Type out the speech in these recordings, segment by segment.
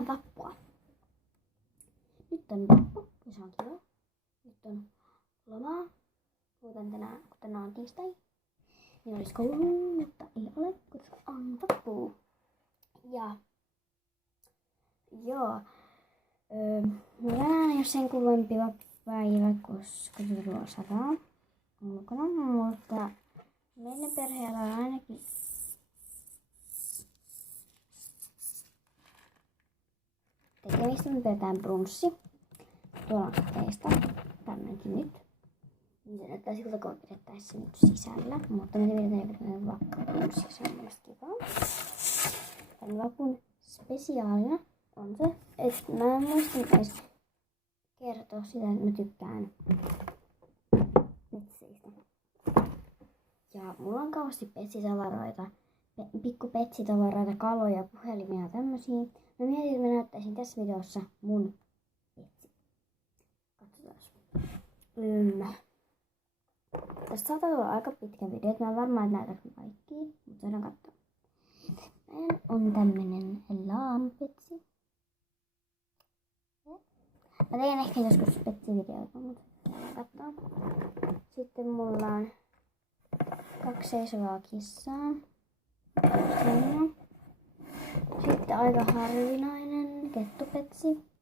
hyvää vappua. Nyt on vappu ja se on kiva. Nyt on lomaa. Kuten tänään on tiistai. Niin olisi koulu, mutta ei ole, koska on vappu. Ja joo. Tänään ei ole sen kuvempi vappupäivä, koska se tuo sataa ulkona, mutta meidän perheellä on ainakin tekemistä. Me pidetään brunssi. Tuolla on teistä tämmönkin nyt. Se näyttää siltä, kun pidettäisiin se nyt sisällä, mutta me pidetään vappubrunssi. Se on myös kivaa. Tämän vapun spesiaalina on se, että mä muistan edes kertoa sitä, että mä tykkään petseistä. Ja mulla on kauheasti petsitavaroita, pikku petsitavaroita, kaloja, puhelimia ja tämmösiä. Mä mietin, että mä näyttäisin tässä videossa mun petsi. Katsotaan. Tästä saattaa olla aika pitkä video, että mä en varmaan näytä kaikkia, mutta saadaan katsoa. On tämmönen lampetsi. Mä teen ehkä joskus petsivideoita, mutta katsotaan. Sitten mulla on 2 seisovaa kissaa. Sitten aika harvinainen kettupetsi.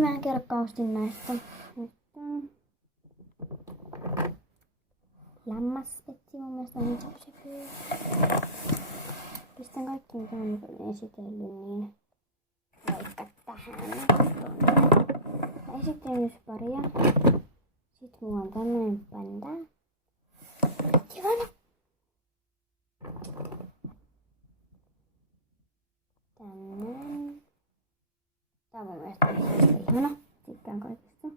Mä en kerro kauheasti näistä. Lammaspetsi mun mielestä on se kyllä. Pistän kaikki mitä on esitellyt, niin vaikka tähän. Mä esittelen just paria. Sitten mulla on tämmönen panda. Kivana. Tämmönen. Tää on mun mielestä ihana. Tykkään kaikista.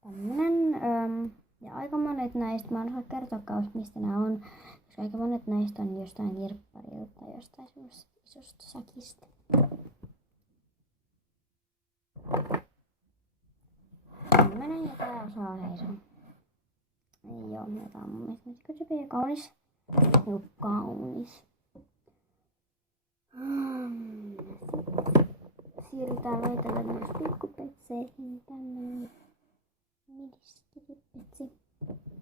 Tämmönen. Ja aika monet näistä, mä en osaa kertoa kauheasti mistä nää on, koska aika monet näistä on jostain kirpparilta tai jostain semmoisesta isosta sakista. Tämmönen ja tää osaa seisoa. Joo, tää on mun mielestä kysypä ja kaunis. Joo, kaunis. Siirrytään veitellä myös pikkupetseihin. Tämmönen midiskipetsi.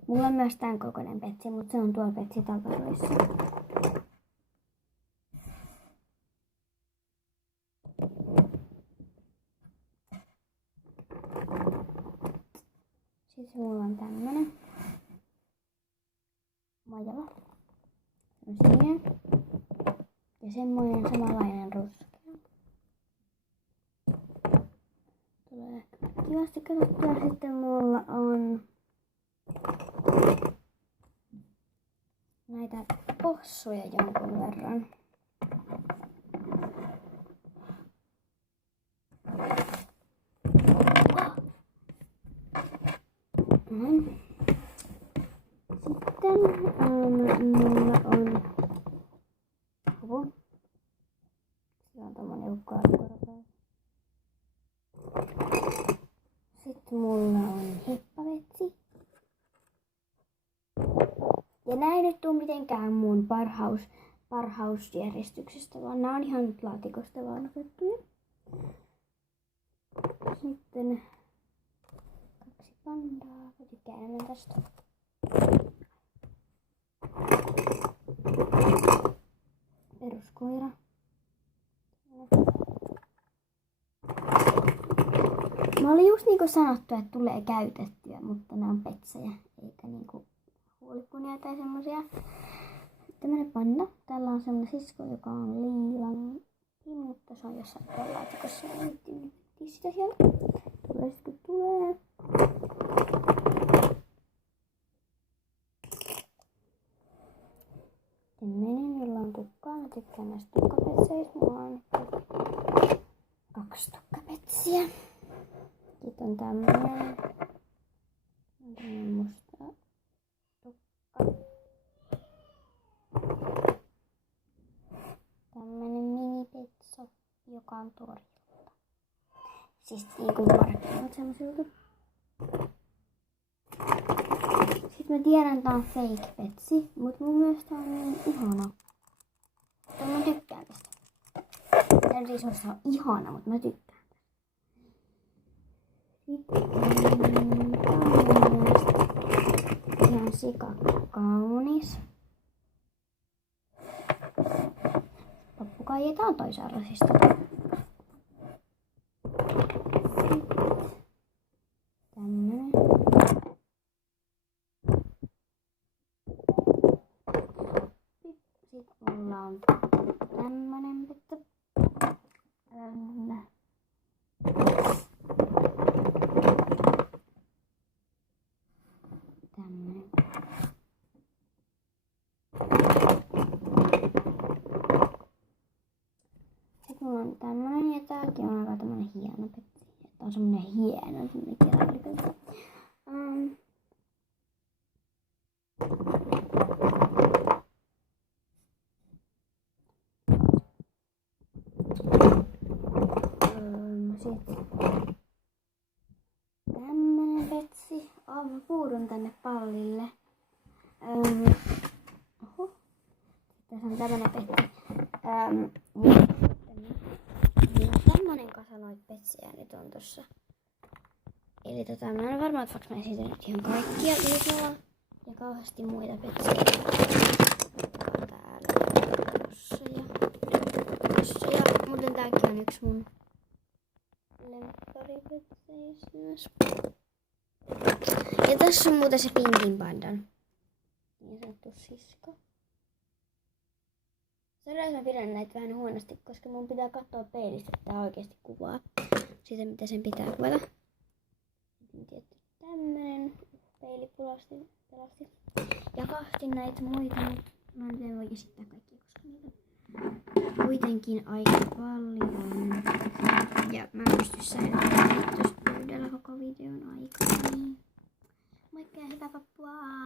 Mulla on myös tän kokoinen petsi, mutta se on tuolla petsitavaroissa. Sitten mulla on tämmönen majava. Se on sininen. Ja semmoinen samanlainen ruskea. Tulee kivasti katsottua. Sitten mulla on näitä possuja jonkun verran. Sitten mulla on huvu. Se on tommonen ukkoarkorpea. Sitten mulla on heppavetsi. Ja nää ei nyt tuu mitenkään mun parhausjärjestyksestä, vaan nää on ihan nyt laatikosta vaan otettuja. Sitten 2 pandaa. Mä tykkään enemmän tästä. Peruskoira. Mä olin just niinku sanottu, että tulee käytettyä, mutta nämä on petsejä, eikä niinku huolikunia tai semmosia. Tämmönen panda. Tällä on semmonen sisko, joka on liilan, mutta se on jossain tuolla laatikossa. Ja nyt ynnettiin sitä siellä. Tulee sit kun tulee. Tämmönen, jolla on tukkaa. Mä tykkään näistä tukkapetseistä. Mulla on 2 tukkapetsiä. Sitten on tämmönen musta tukka. Tämmönen minipetso, joka on torilta. Siis niinku markkinoilta semmosilta. Sitten mä tiedän, että tää on fake petsi, mut mun mielestä tää on niin ihana. Mä tykkään tästä. Tää ei siis ole ihana, mutta mä tykkään. Ihan sikakaunis. Pappukaiita on toisarvoisista. Tämmönen. Sitten mulla on tämmönen pitää. Tämmönen. Sitten mulla on tämmönen ja tääkin on aika tämmönen hieno petsi. Tää on semmonen hieno semmonen keräilypetsi. Sitten tämmönen petsi. Mä puudun tänne pallille. Tässä on tämmönen petsi. Tämmönen kasa noita petsiä nyt on tossa. Eli mä en varmaan, että mä esitän nyt ihan kaikkia yhdellä. Ja kauheasti muita petsiä. Täällä tossa ja tossa. Ja muuten tääkin on yksi mun lempparipetseistä myös. Ja tässä on muuten se Pinkin Pandan niin sanottu sisko. Sori, mä pidän näitä vähän huonosti, koska mun pitää katsoa peilistä, että tää oikeesti kuvaa sitä, mitä sen pitää kuvata. Tietty tämmönen peilipulasti. Ja kahtin näitä muita, mutta mä en voi esittää kaikkia, koska niitä on kuitenkin aika paljon. Ja mä en pysty säilyttämään tuossa pöydällä koko videon aikana. Moikka ja hyvää vappua!